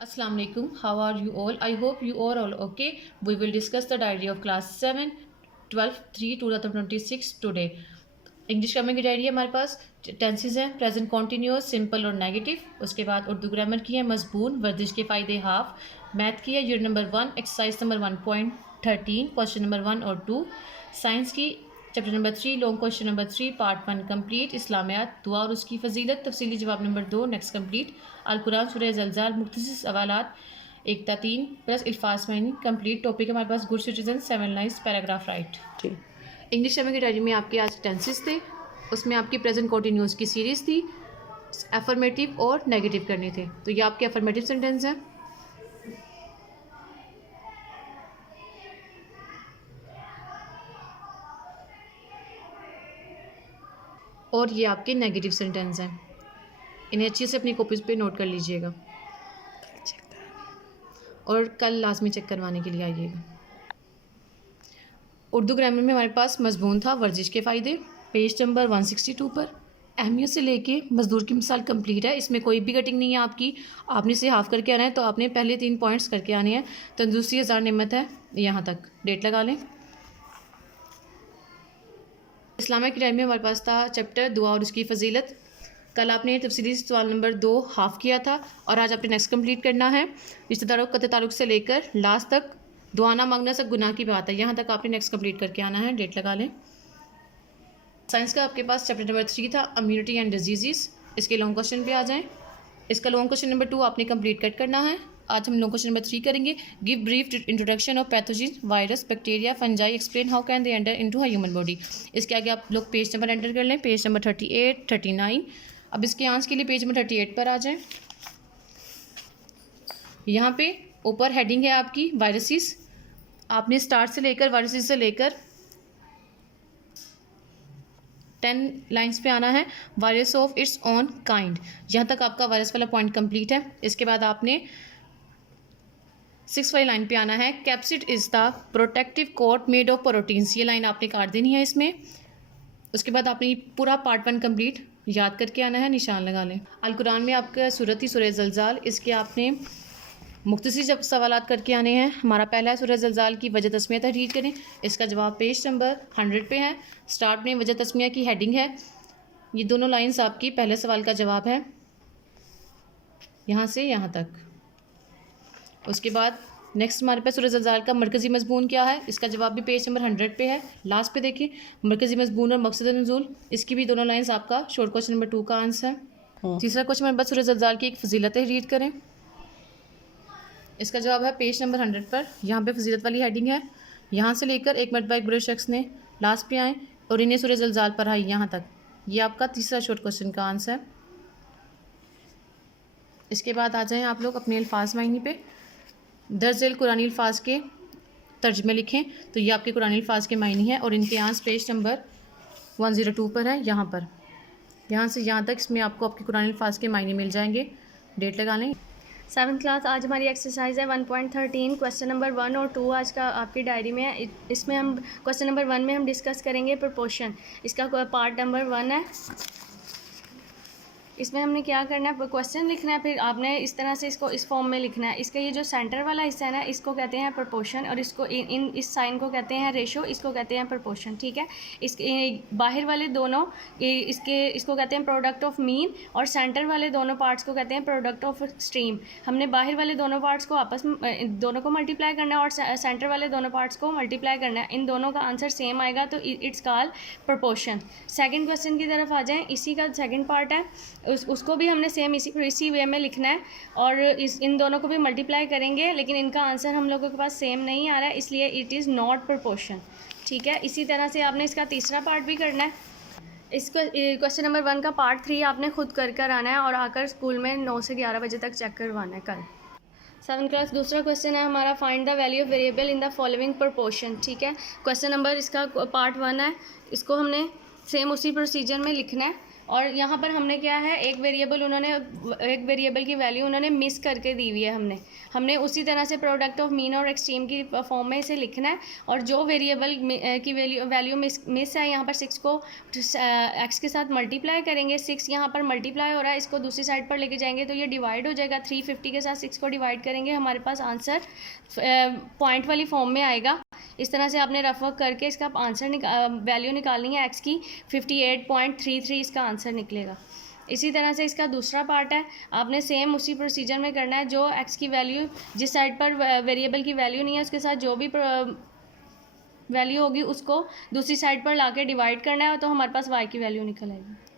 Assalamu alaikum. How are you all? I hope you are all okay. We will discuss the diary of class 7, 12/3/2026 today. English grammar की diary है हमारे पास। Tenses हैं present continuous, simple और negative. उसके बाद Urdu grammar की है मजबून, वर्जिश के फ़ायदे हाफ। मैथ की है unit number 1, exercise number 1.13, question number 1 और 2। साइंस की chapter number 3, long question number 3 part 1 complete. इस्लामियात, दुआ और उसकी फजीलत, तफसीली जवाब नंबर 2 नेक्स्ट कंप्लीट। अल कुरान सूरह ज़लज़ाल, मुख्तसर सवालात एकता 3 प्लस इल्फाज मानी कंप्लीट। टॉपिक है हमारे पास good citizen, 7 lines paragraph write. ठीक, इंग्लिश ग्रामर की डायरी में आपके आज टेंसेस थे। उसमें आपकी प्रेजेंट कॉन्टीन्यूअस की सीरीज़ थी, एफर्मेटिव और नेगेटिव करने थे। तो ये आपके एफर्मेटिव सेंटेंस हैं। और ये आपके नेगेटिव सेंटेंस हैं। इन्हें अच्छे से अपनी कॉपीज़ पे नोट कर लीजिएगा और कल लाजमी चेक करवाने के लिए आइएगा। उर्दू ग्रामर में हमारे पास मजमून था वर्जिश के फ़ायदे, पेज नंबर 162 पर। अहमियत से लेके मजदूर की मिसाल कंप्लीट है, इसमें कोई भी कटिंग नहीं है आपकी। आपने इसे हाफ करके आना है, तो आपने पहले 3 पॉइंट्स करके आने हैं। तंदुरुस्ती हज़ार नेमत है, यहाँ तक डेट लगा लें। इस्लामिक डायरी में हमारे पास था चैप्टर दुआ और उसकी फजीलत। कल आपने तफसीली सवाल नंबर 2 हाफ किया था और आज आपने नेक्स्ट कंप्लीट करना है। रिश्तेदारों कत ताल्लुक़ से लेकर लास्ट तक दुआना मांगना सब गुनाह की बात है, यहाँ तक आपने नेक्स्ट कंप्लीट करके आना है। डेट लगा लें। साइंस का आपके पास चैप्टर नंबर 3 था इम्यूनिटी एंड डिजीज़। इसके लॉन्ग क्वेश्चन पे आ जाएँ। इसका लॉन्ग क्वेश्चन नंबर 2 आपने कंप्लीट करना है। आज हम लॉन्ग क्वेश्चन नंबर 3 करेंगे। Give brief introduction of pathogen, virus, bacteria, fungi, explain how can they enter into human body. इसके आगे आप लोग पेज नंबर एंटर कर लें, पेज नंबर 38, 39। अब इसके आंसर के लिए पेज नंबर 38 पर आ जाएं। यहाँ पे ऊपर हेडिंग है आपकी वायरसेस। आपने स्टार्ट से लेकर वायरसेस से लेकर 10 लाइंस पे आना है। Virus of its own kind, यहाँ तक आपका वायरस वाला पॉइंट कंप्लीट है। इसके बाद आपने 6 वाली लाइन पे आना है। Capsid is the protective coat made of proteins, ये लाइन आपने काट देनी है इसमें। उसके बाद आपने पूरा पार्ट 1 कंप्लीट याद करके आना है, निशान लगा लें। अल कुरान में आपका सूरत ही सूरह ज़लज़ाल, इसके आपने मुख्तसर जब सवालात करके आने हैं। हमारा पहला है सूरह ज़लज़ाल की वजह तस्मिया तहरीर करें। इसका जवाब पेज नंबर 100 पे है। स्टार्ट में वजह तस्मिया की हेडिंग है। ये दोनों लाइंस आपकी पहले सवाल का जवाब है, यहाँ से यहाँ तक। उसके बाद नेक्स्ट हमारे पास सूरह ज़लज़ाल का मरकज़ी मज़मून क्या है, इसका जवाब भी पेज नंबर 100 पे है। लास्ट पे देखिए मरकज़ी मज़मून और मकसद नुज़ूल, इसकी भी दोनों लाइंस आपका शॉर्ट क्वेश्चन नंबर 2 का आंसर है। तीसरा क्वेश्चन हमारे पास सूरह ज़लज़ाल की एक फजीलत रीड करें। इसका जवाब है पेज नंबर 100 पर। यहाँ पे फजीलत वाली हेडिंग है। यहाँ से लेकर एक मरतबा एक बुरे शख्स ने लास्ट पे आए और इन्हें सूरह ज़लज़ाल पर आई, यहाँ तक। ये आपका तीसरा शॉर्ट क्वेश्चन का आंसर है। इसके बाद आ जाएँ आप लोग अपने अल्फाज मायने पे। दर्ज कुरानी अल्फाज के तर्जमे लिखें। तो ये आपके कुरानी अल्फाज के मायने हैं और इनके आंसर पेज नंबर 102 पर है। यहाँ पर यहाँ से यहाँ तक इसमें आपको आपके कुरानी अल्फाज के मायने मिल जाएंगे। डेट लगा लें। 7th क्लास आज हमारी एक्सरसाइज है 1.13, क्वेश्चन नंबर 1 और 2 आज का आपकी डायरी में है। इसमें हम क्वेश्चन नंबर 1 में हम डिस्कस करेंगे प्रपोर्शन। इसका पार्ट नंबर 1 है। इसमें हमने क्या करना है, क्वेश्चन लिखना है, फिर आपने इस तरह से इसको इस फॉर्म में लिखना है। इसका ये जो सेंटर वाला हिस्सा है ना, इसको कहते हैं प्रपोर्शन और इसको इस साइन को कहते हैं रेशो, इसको कहते हैं प्रपोर्शन। ठीक है। इसके बाहर वाले दोनों इसको कहते हैं प्रोडक्ट ऑफ मीन और सेंटर वाले दोनों पार्ट्स को कहते हैं प्रोडक्ट ऑफ स्ट्रीम। हमने बाहर वाले दोनों पार्ट्स को आपस में दोनों को मल्टीप्लाई करना है और सेंटर वाले दोनों पार्ट्स को मल्टीप्लाई करना है। इन दोनों का आंसर सेम आएगा, तो it's called proportion. Second question की तरफ आ जाएँ। इसी का सेकेंड पार्ट है, उसको भी हमने सेम इसी वे में लिखना है और इन दोनों को भी मल्टीप्लाई करेंगे, लेकिन इनका आंसर हम लोगों के पास सेम नहीं आ रहा है, इसलिए इट इज़ नॉट प्रपोर्शन। ठीक है। इसी तरह से आपने इसका तीसरा पार्ट भी करना है। इसका क्वेश्चन नंबर 1 का पार्ट 3 आपने खुद कर आना है और आकर स्कूल में 9 से 11 बजे तक चेक करवाना है कल। 7th क्लास दूसरा क्वेश्चन है हमारा, find the value of variable in the following proportion. ठीक है। क्वेश्चन नंबर इसका पार्ट 1 है। इसको हमने सेम उसी प्रोसीजर में लिखना है और यहाँ पर हमने क्या है, एक वेरिएबल की वैल्यू उन्होंने मिस करके दी हुई है, हमने उसी तरह से प्रोडक्ट ऑफ मीन और एक्सट्रीम की फॉर्म में इसे लिखना है। और जो वेरिएबल की वैल्यू मिस है, यहाँ पर 6 को एक्स के साथ मल्टीप्लाई करेंगे। 6 यहाँ पर मल्टीप्लाई हो रहा है, इसको दूसरी साइड पर लेके जाएंगे तो ये डिवाइड हो जाएगा। 350 के साथ 6 को डिवाइड करेंगे, हमारे पास आंसर पॉइंट वाली फॉर्म में आएगा। इस तरह से आपने रफ वर्क करके इसका आंसर वैल्यू निकालनी है एक्स की। 58.33 इसका आंसर निकलेगा। इसी तरह से इसका दूसरा पार्ट है, आपने सेम उसी प्रोसीजर में करना है। जो एक्स की वैल्यू जिस साइड पर वेरिएबल की वैल्यू नहीं है, उसके साथ जो भी वैल्यू होगी उसको दूसरी साइड पर लाके डिवाइड करना है, तो हमारे पास वाई की वैल्यू निकल आएगी।